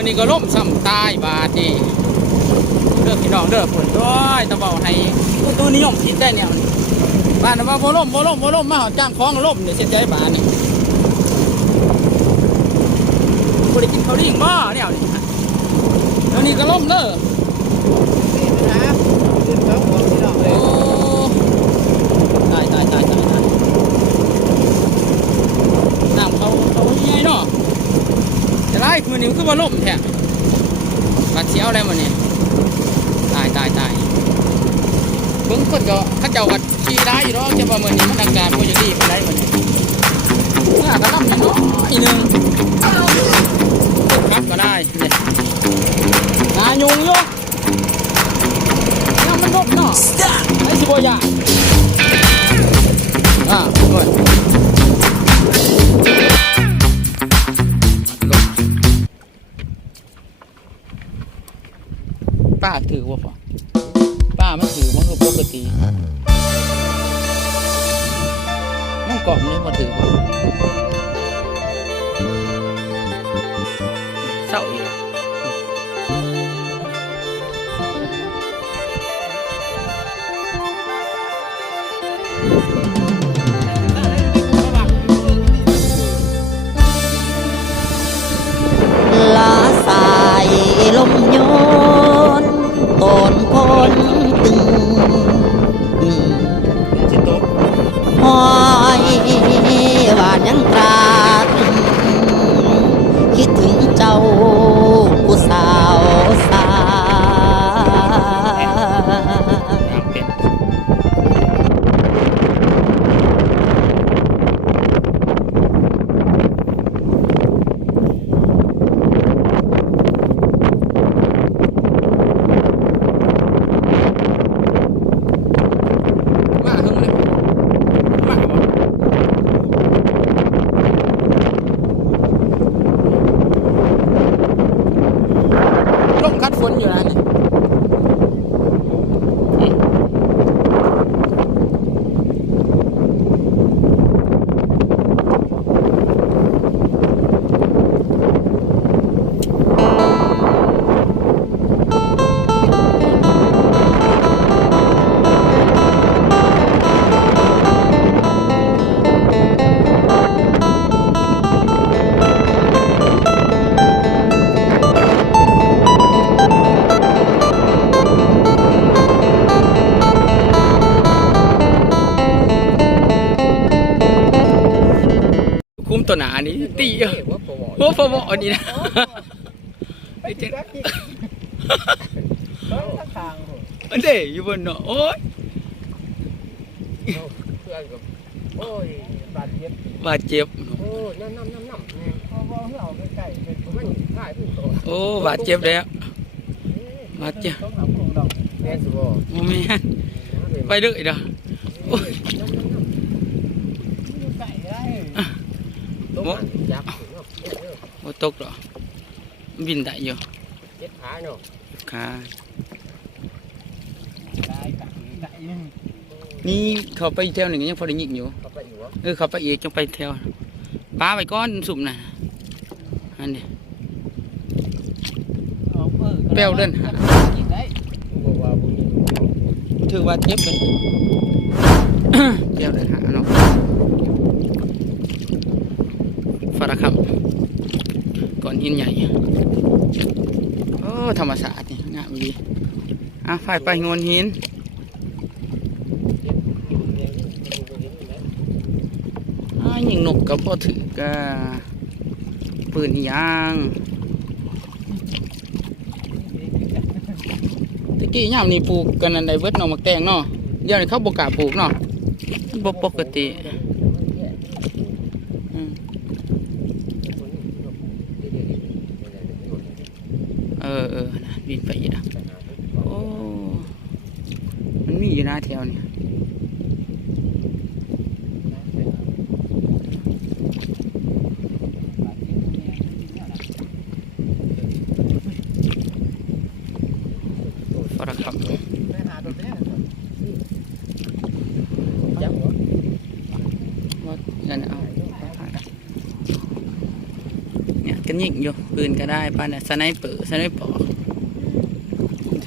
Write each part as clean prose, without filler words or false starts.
วันนี้ก็ล่มซ้ำตายบาดนี่เด้อพี่น้องเด้อฝนด้วยตะเบาให้ตัวนิยมคิดได้เนี่ยบ้านว่าบ่ล่มมาหอจ้างของล่มเนี่ยเสียใจบาดนี่บ่ได้กินข้าวดิ่งบ่เนี่ยวันนี้ก็ล่มเด้อโอ้ตายน้ำเขาใหญ่เนาะจะไล่คืนนี้คือว่าล่มแท้บาดเสียวอะไรมันนี่ตายเบิ่งคนก็เขาเจ้ากัดขี่ได้อยู่หรอกจะว่ามื้อนี้มันอากาศบ่จะดีปานใดมื้อนี้น่าก็ล่ำอย่างน้อยนึงครับก็ได้เนี่ยหายุงอยู่มันล่มเนาะไอ้สิบ่ยากโอ้ยป้าถือว่าป่ะป้ามันถือมันก็ปกติน้องกล่องนี่มาถือป่ะเศร้าอีกลาสายลมโยนต้นคนตึงหอยหวานยังตราตึงคิดถึงเจ้าผู้สาวสาฝนอยู่นะนี่คุ้มตัวหนานี่ตีหัวฟออันนี้นะอันเดย์อยู่บนเนาะโอ้ยบาดเจ็บโอ้บาดเจ็บแล้วบาดเจ็บโอ้แม่ไปเลยเด้อโอ้ตกหรอบินได้อยู่ขานี่เขาไปเที่ยวหนึ่งยังพอได้ยิงอยู่เขาไปอีกจังไปเที่ยวปลาไปก้อนสุ่มน่ะอันนี้เปรี้ยวเล่นถือว่าเจ็บเลยเปรี้ยวเลยหาเนาะฟาระครับก่อนหินใหญ่โอ้ธรรมศาสตร์นี่งามดีฝ่ายไปงวนหินยิงนกกับพ่อถือกับปืนยางตะกี้ย่ามนี่ปลูกกันอันใดเวิร์ดเนาะมักแตงเนาะเดี๋ยวนี้เขาบกล้าปลูกเนาะบ่ปกติบินไปอีกนะโอ้มันมีอยู่หน้าแถวนี่ฟาระครับว่าเงินเอาเนี่ย กันยิงอยู่ปืนก็ได้ปานน่ะสไนเปอร์สไนเปอร์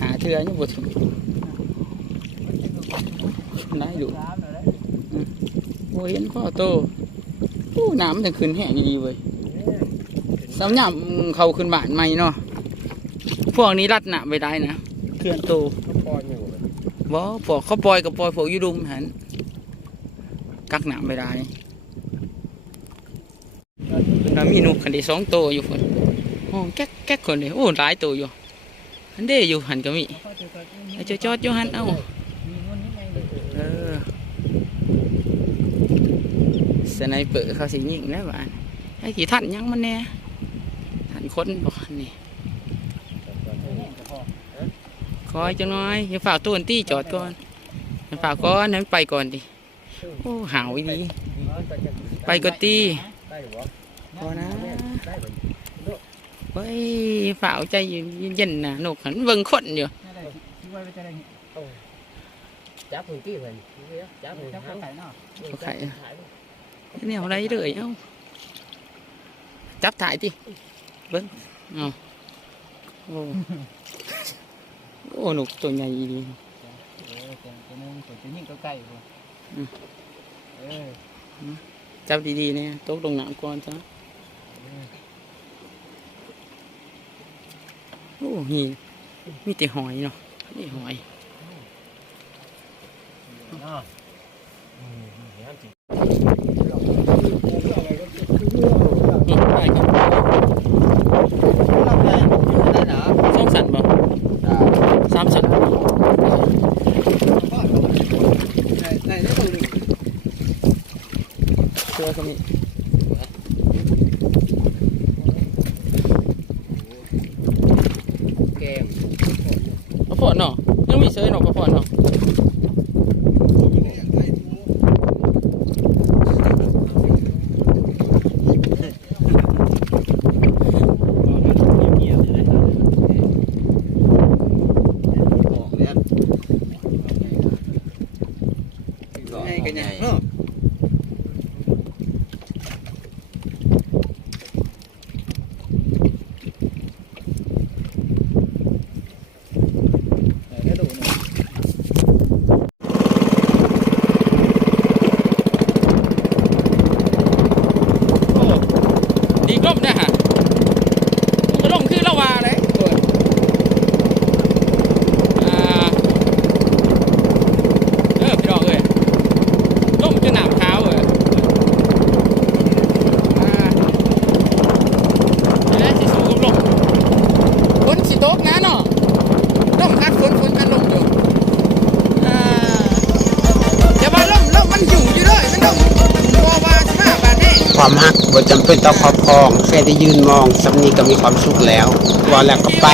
หาเทือยังบ่ถึงได้ดูโอ้เห็นพ่อโตโอ้น้ำมันจะขึ้นแห้งดีเว้ยสำหรับเขาขึ้นบ้านใหม่เนาะพวกนี้รัดหนาไปได้นะเคลื่อนโตบ่พวกเขาปล่อยกับปล่อยพวกยูดุมหันกักหนาไปได้เรามีนุกขันดี2 โตอยู่คนโอ้แก๊กแก๊กคนเดียวโอ้หลายโตอยู่อันเด้อยู่หันก็มีไอ้จอดอยู่หันเอ้าสไนเปอร์เขาสิยิงนะบ้านไอ้กี่ท่านยังมันแน่ท่านคนบอกนี่คอยจังน้อยอย่าฝ่าตัวตีจอดก่อนอย่าฝ่าก่อนนั้นไปก่อนดิโอ้หาวดีไปก่อนตีพอนะเฮ้ยฝ่าใจเย็นๆนะนกหันเบิ่งคนอยู่จับพื้นที่เลยจับพื้นที่ไข่เนาะไข่เนี่ยอะไรเลยเอ้าจับถ่ายดิเบิ้งเอาโอ้โอ้หนุกตัวใหญ่ดีตัวนึงตัวยิ่งใกล้ๆจับดีๆเนี่ยตกลงน้ำก่อนจ้ะโอ้มีแต่หอยเนาะนี่หอยได้ครับ2 สันบ่3 สันเชื่อสมิเกมกระเพาะเนาะยังมีเสื้อเนาะกระเพาะเนาะกันยังเนาะดีกลมเนี่ยฮะมันก็ลงคือละวาเลยพี่น้องเอ้ยล่มจะหนามเท้าเอ้ยแล้วสิสูงกับลมฝนสิตกนะเนาะล่มคัดฝนคัดลมอยู่อย่าว่าล่มมันอยู่ด้วยมันต้องว่า15 บาทนี่ความฮักบ่จำเป็นต้องครอบครองแค่ได้ยืนมองสำนีก็มีความสุขแล้วว่าแล้วก็ไป